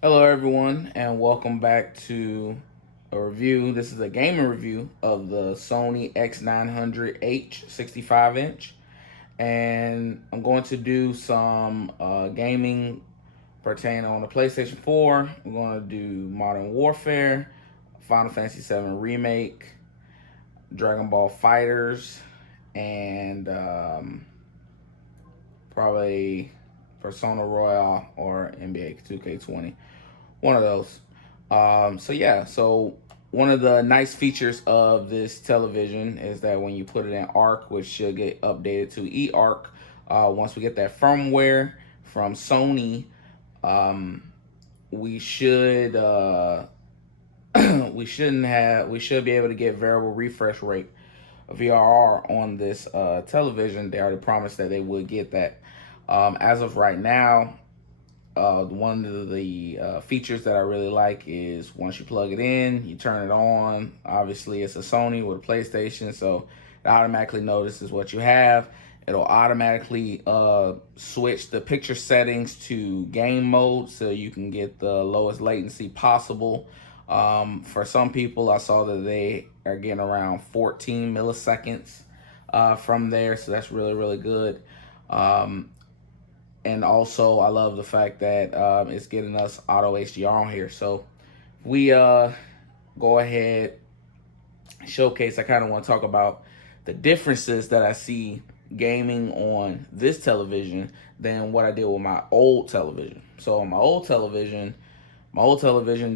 Hello, everyone, and welcome back to a review. This is a gaming review of the Sony x900h 65-inch, and I'm going to do some gaming pertaining on the PlayStation 4. We're going to do Modern Warfare, Final Fantasy 7 Remake, Dragon Ball Fighters, and probably Persona Royale or NBA 2K20. One of those. So one of the nice features of this television is that when you put it in ARC, which should get updated to eARC, once we get that firmware from Sony, um, we should we should be able to get variable refresh rate VRR on this television. They already promised that they would get that. As of right now, one of the features that I really like is once you plug it in, you turn it on. Obviously, it's a Sony with a PlayStation, so it automatically notices what you have. It'll automatically switch the picture settings to game mode so you can get the lowest latency possible. For some people, I saw that they are getting around 14 milliseconds from there, so that's really, really good. And also, I love the fact that it's getting us auto HDR on here. So we go ahead, showcase. I kind of want to talk about the differences that I see gaming on this television than what I did with my old television. So on my old television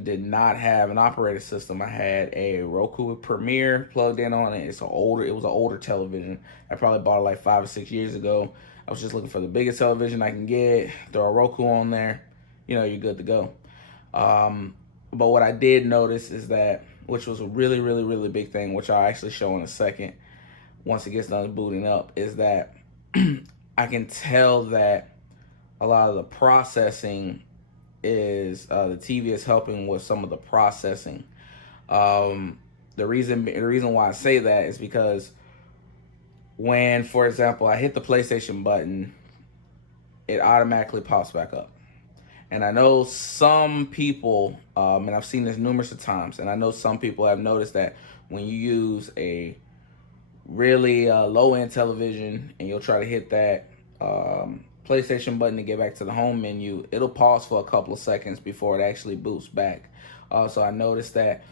did not have an operating system. I had a Roku Premiere plugged in on it. It was an older television. I probably bought it like 5 or 6 years ago. I was just looking for the biggest television I can get, throw a Roku on there, you're good to go. But what I did notice is that, which was a really, really, really big thing, which I'll actually show in a second once it gets done booting up, is that I can tell that a lot of the processing is the TV is helping with some of the processing. The reason why I say that is because when, for example, I hit the PlayStation button, it automatically pops back up. And I know some people, and I've seen this numerous of times, and I know some people have noticed that when you use a really low-end television and you'll try to hit that PlayStation button to get back to the home menu, it'll pause for a couple of seconds before it actually boots back. So I noticed that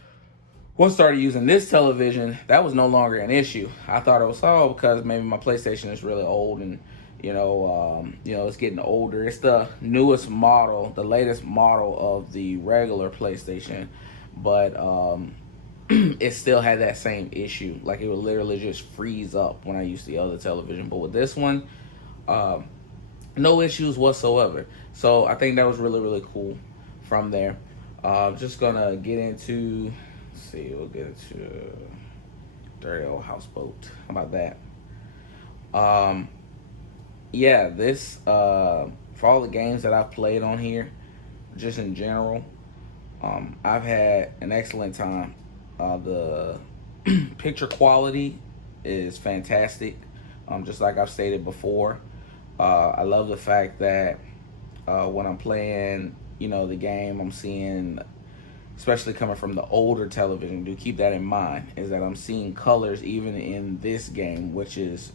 once I started using this television, that was no longer an issue. I thought it was because maybe my PlayStation is really old and it's getting older. It's the newest model, the latest model of the regular PlayStation, but it still had that same issue. Like it would literally just freeze up when I used the other television. But with this one, no issues whatsoever. So I think that was really, really cool from there. Just gonna get into, we'll get into Dirty Old Houseboat. How about that? Yeah, this, for all the games that I've played on here, just in general, I've had an excellent time. The picture quality is fantastic. Just like I've stated before, I love the fact that when I'm playing, the game, I'm seeing, especially coming from the older television, do keep that in mind, is that I'm seeing colors even in this game, which is,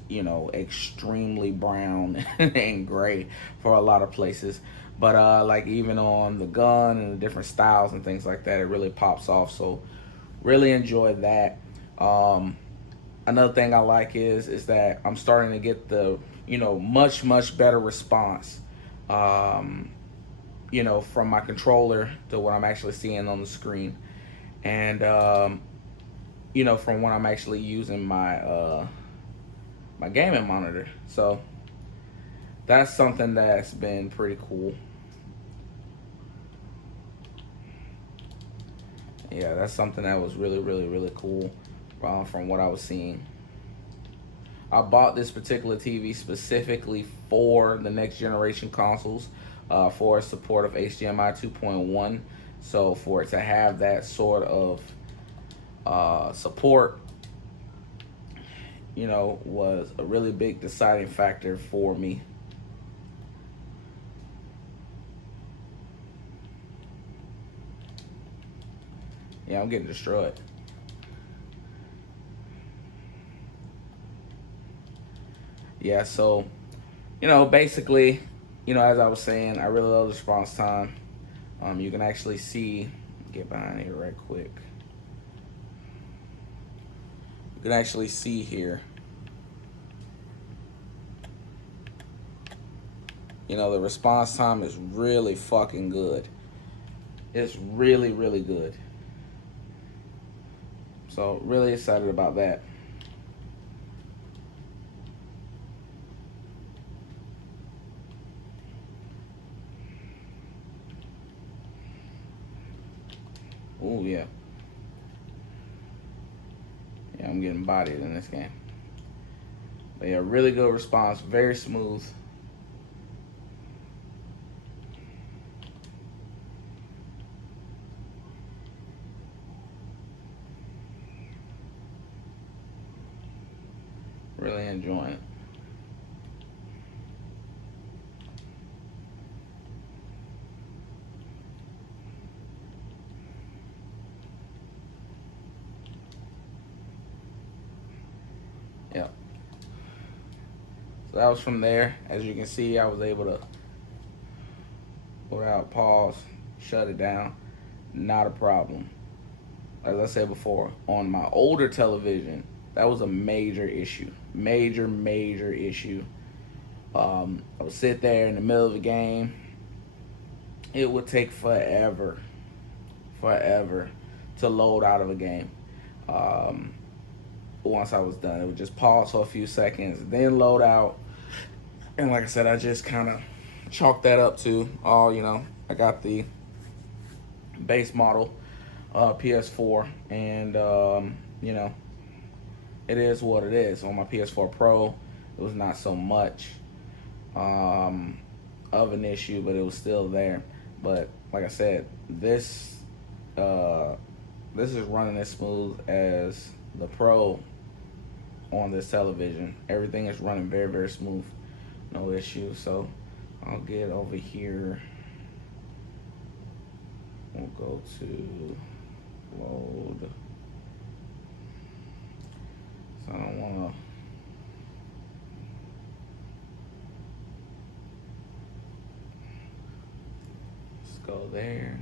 extremely brown and gray for a lot of places. But like even on the gun and the different styles and things like that, it really pops off. So really enjoy that. Another thing I like is that I'm starting to get the much better response from my controller to what I'm actually seeing on the screen, and from when I'm actually using my gaming monitor. So that's something that's been pretty cool. Yeah, that's something that was really, really, really cool from what I was seeing. I bought this particular TV specifically for the next generation consoles, for support of HDMI 2.1. So for it to have that sort of support, was a really big deciding factor for me. Yeah, I'm getting destroyed. Yeah, so, basically, as I was saying, I really love the response time. You can actually see, get behind here right quick. You can actually see here, the response time is really fucking good. It's really, really good. So, really excited about that. Oh yeah. Yeah, I'm getting bodied in this game. But yeah, really good response, very smooth. Really enjoying it. Yep. So that was from there. As you can see, I was able to put out, pause, shut it down. Not a problem. As I said before, on my older television, that was a major issue. Major issue. I would sit there in the middle of a game. It would take forever to load out of a game. Once I was done, it would just pause for a few seconds, then load out. And like I said, I just kind of chalked that up to I got the base model PS4, and it is what it is. On my PS4 Pro, it was not so much of an issue, but it was still there. But like I said, this is running as smooth as the Pro on this television. Everything is running very, very smooth, no issue. So I'll get over here. We'll go to load. So I don't want to. Let's go there.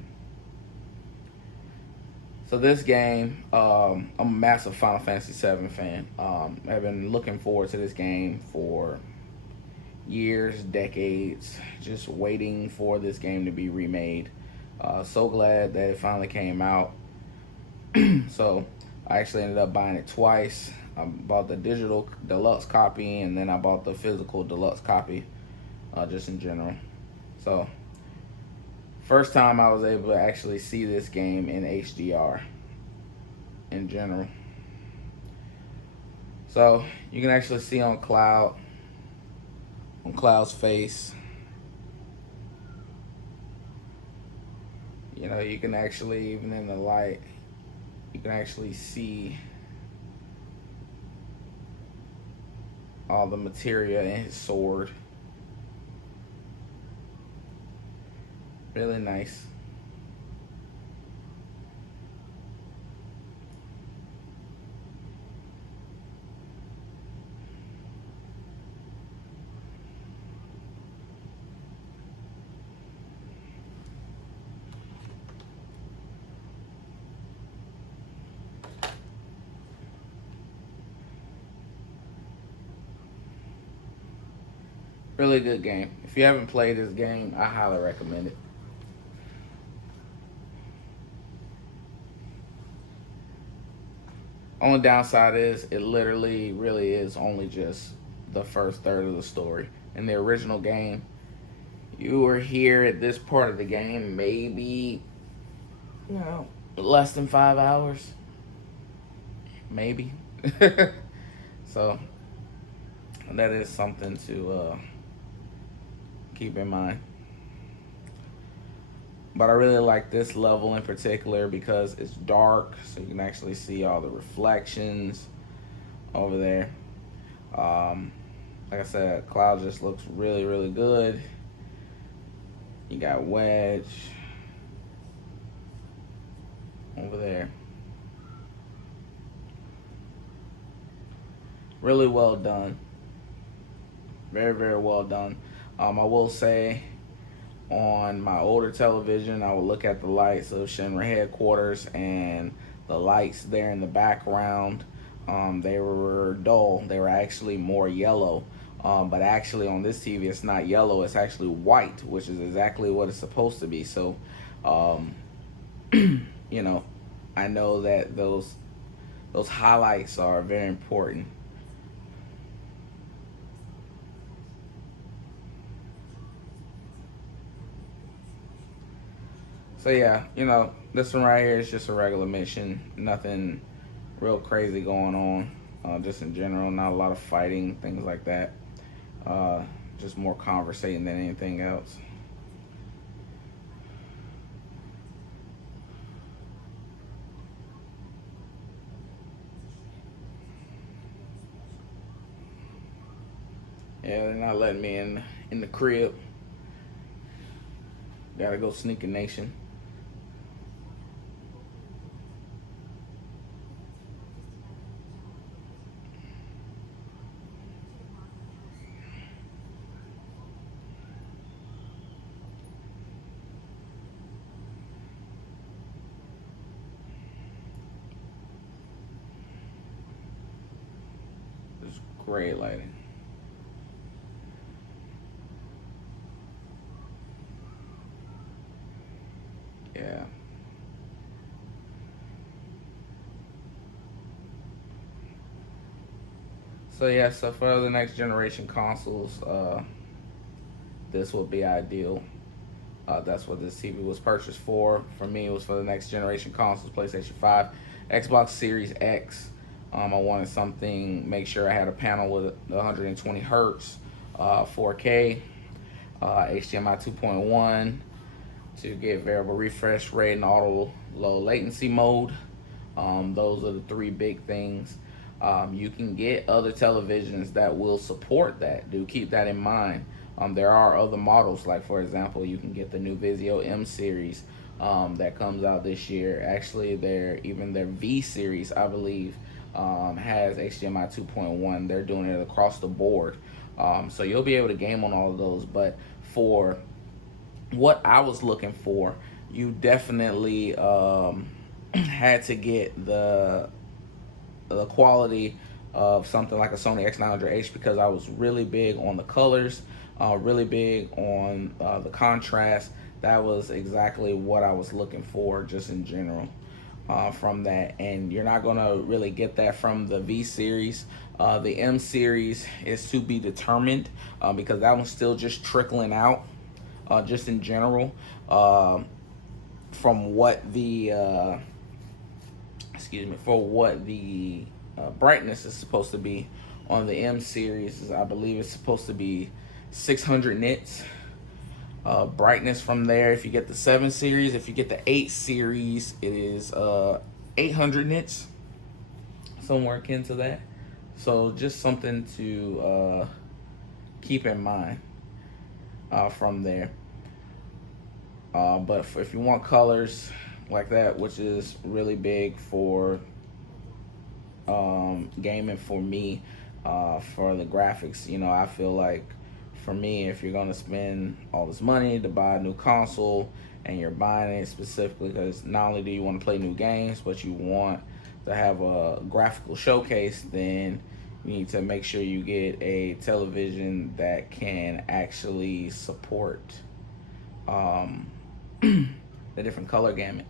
So this game, I'm a massive Final Fantasy VII fan. I've been looking forward to this game for years, decades, just waiting for this game to be remade. So glad that it finally came out. So I actually ended up buying it twice. I bought the digital deluxe copy, and then I bought the physical deluxe copy, just in general. So first time I was able to actually see this game in HDR in general. So you can actually see on Cloud's face. You can actually, even in the light, you can actually see all the materia in his sword. Really nice. Really good game. If you haven't played this game, I highly recommend it. Only downside is it literally really is only just the first third of the story. In the original game, you were here at this part of the game maybe, less than 5 hours. Maybe. So that is something to keep in mind. But I really like this level in particular because it's dark, so you can actually see all the reflections over there. Like I said, Cloud just looks really, really good. You got Wedge over over there. Really well done. Very, very well done. I will say on my older television, I would look at the lights of Shinra headquarters and the lights there in the background. They were dull. They were actually more yellow. But actually on this TV, it's not yellow. It's actually white, which is exactly what it's supposed to be. So, you know, I know that those highlights are very important. So yeah, this one right here is just a regular mission. Nothing real crazy going on. Just in general, not a lot of fighting, things like that. Just more conversating than anything else. Yeah, they're not letting me in the crib. Gotta go sneak a nation. It's great lighting. Yeah. So yeah, so for the next generation consoles, this will be ideal. That's what this TV was purchased for. For me, it was for the next generation consoles, PlayStation 5, Xbox Series X. I wanted something, make sure I had a panel with 120 hertz, 4K, HDMI 2.1 to get variable refresh rate and auto low latency mode. Those are the three big things. You can get other televisions that will support that. Do keep that in mind. There are other models, like for example, you can get the new Vizio M series that comes out this year. Actually, their V series, I believe, has HDMI 2.1. They're doing it across the board, so you'll be able to game on all of those. But for what I was looking for, you definitely had to get the quality of something like a Sony x900h, because I was really big on the colors, really big on the contrast. That was exactly what I was looking for, just in general, from that. And you're not gonna really get that from the V series. The M series is to be determined, because that one's still just trickling out, just in general. From what the brightness is supposed to be on the M series, I believe it's supposed to be 600 nits brightness from there. If you get the 7 series, if you get the 8 series, it is 800 nits, somewhere akin to that. So just something to keep in mind from there. But if you want colors like that, which is really big for gaming for me, for the graphics, I feel like, for me, if you're gonna spend all this money to buy a new console, and you're buying it specifically because not only do you want to play new games, but you want to have a graphical showcase, then you need to make sure you get a television that can actually support the different color gamut.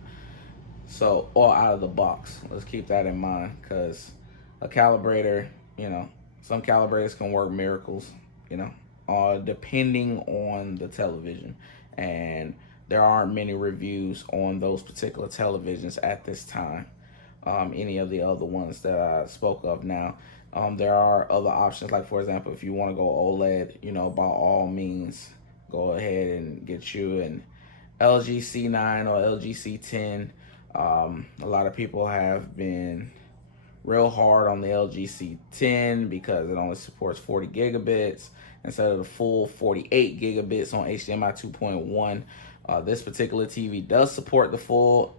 So, all out of the box. Let's keep that in mind, because a calibrator, some calibrators can work miracles, depending on the television. And there aren't many reviews on those particular televisions at this time. Any of the other ones that I spoke of now. There are other options, like for example, if you want to go OLED, by all means, go ahead and get you an LG C9 or LG C10. A lot of people have been real hard on the LG C10 because it only supports 40 gigabits instead of the full 48 gigabits on HDMI 2.1. This particular TV does support the full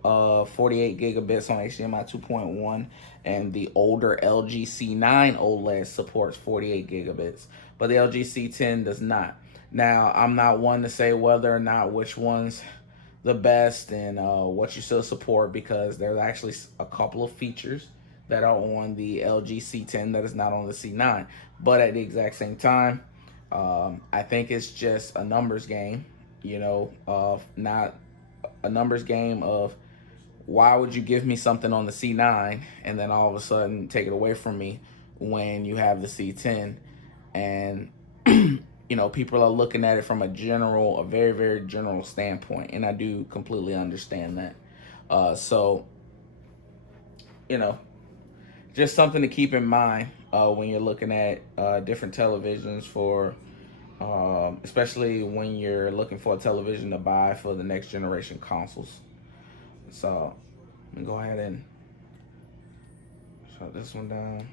48 gigabits on HDMI 2.1, and the older LG C9 OLED supports 48 gigabits, but the LG C10 does not. Now, I'm not one to say whether or not which one's the best and what you still support, because there's actually a couple of features that are on the LG C10 that is not on the C9. But at the exact same time, I think it's just a numbers game, of not a numbers game of why would you give me something on the C9 and then all of a sudden take it away from me when you have the C10? And people are looking at it from a very, very general standpoint, and I do completely understand that. So, just something to keep in mind when you're looking at different televisions for, especially when you're looking for a television to buy for the next generation consoles. So, let me go ahead and shut this one down.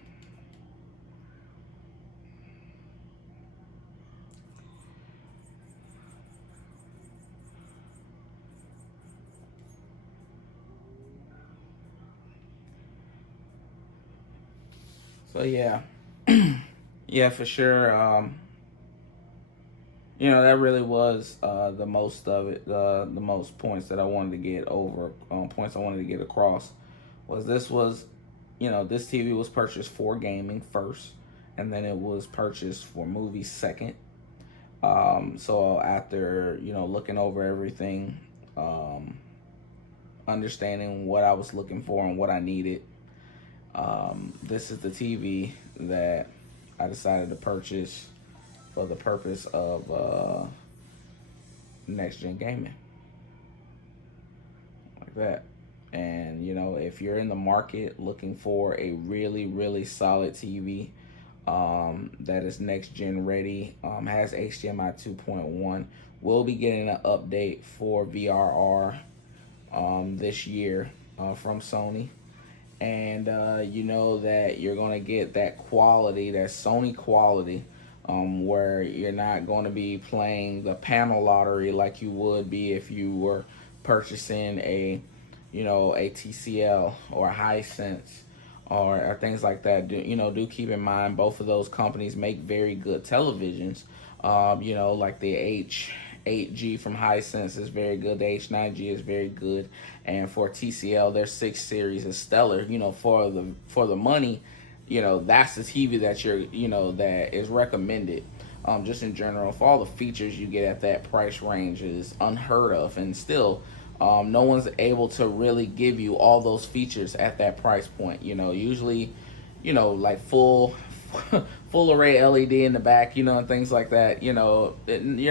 So yeah, yeah, for sure. That really was the most of it. The most points that I wanted to get over, points I wanted to get across, was this TV was purchased for gaming first, and then it was purchased for movies second. So after looking over everything, understanding what I was looking for and what I needed, this is the TV that I decided to purchase for the purpose of next gen gaming, like that. And if you're in the market looking for a really, really solid TV that is next gen ready, has HDMI 2.1, we'll be getting an update for VRR this year from Sony. And that you're going to get that quality, that Sony quality, where you're not going to be playing the panel lottery like you would be if you were purchasing a TCL or a Hisense or things like that. Do keep in mind both of those companies make very good televisions. Like the H8G from Hisense is very good. The H9G is very good, and for TCL, their 6 series is stellar. For the money, that's the TV that that is recommended. Just in general, for all the features you get at that price range is unheard of, and still, no one's able to really give you all those features at that price point. Usually, like full array LED in the back, and things like that. You're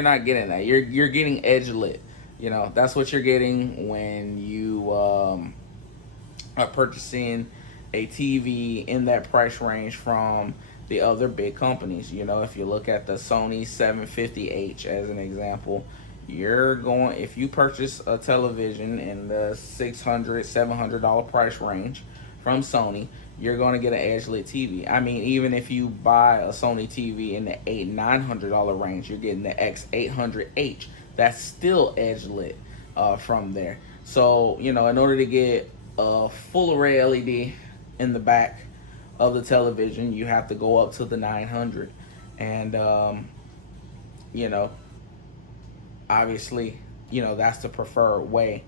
not getting that. You're getting edge lit. That's what you're getting when you are purchasing a TV in that price range from the other big companies. If you look at the Sony 750H as an example, if you purchase a television in the $600-$700 price range from Sony, you're going to get an edge lit TV. I mean, even if you buy a Sony TV in the $800-$900 range, you're getting the X900H. That's still edge lit from there. So, in order to get a full array LED in the back of the television, you have to go up to the 900. And, obviously, that's the preferred way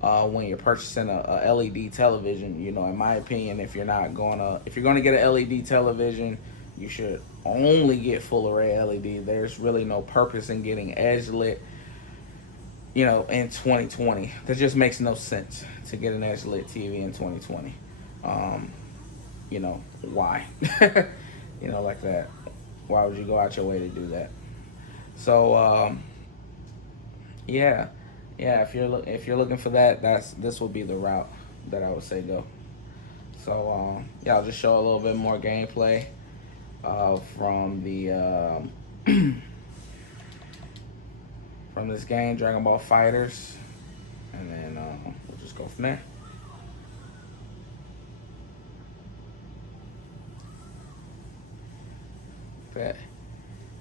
when you're purchasing a LED television. In my opinion, if you're going to get an LED television, you should only get full array LED. There's really no purpose in getting edge lit, in 2020. That just makes no sense to get an edge lit TV in 2020. Why? Like that. Why would you go out your way to do that? So, yeah, if you're looking for that, this will be the route that I would say go. So, I'll just show a little bit more gameplay from the from this game, Dragon Ball Fighters, and then we'll just go from there.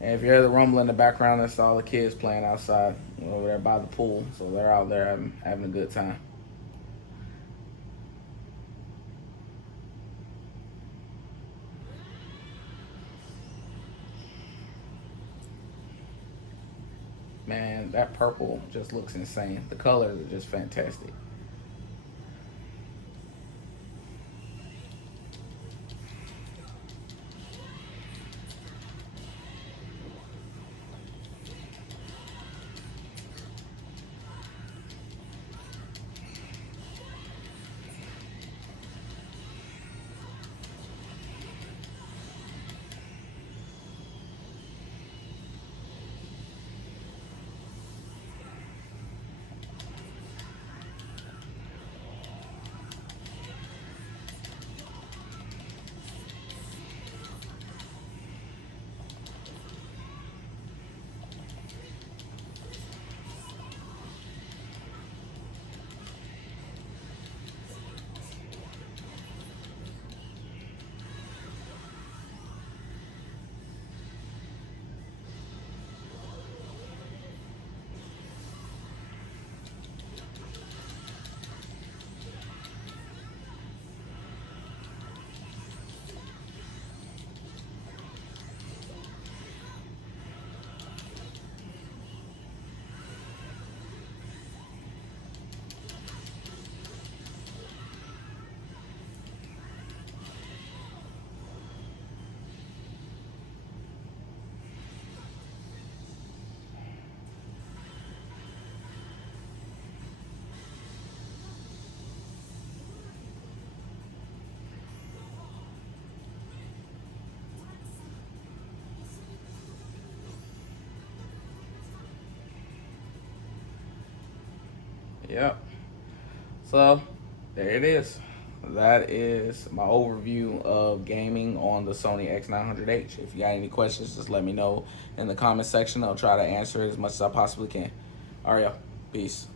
And if you hear the rumble in the background, that's all the kids playing outside over there by the pool. So they're out there having a good time. Man, that purple just looks insane. The colors are just fantastic. Yep. So there it is. That is my overview of gaming on the Sony x900h. If you got any questions, just let me know in the comment section. I'll try to answer it as much as I possibly can. All right, y'all. Peace.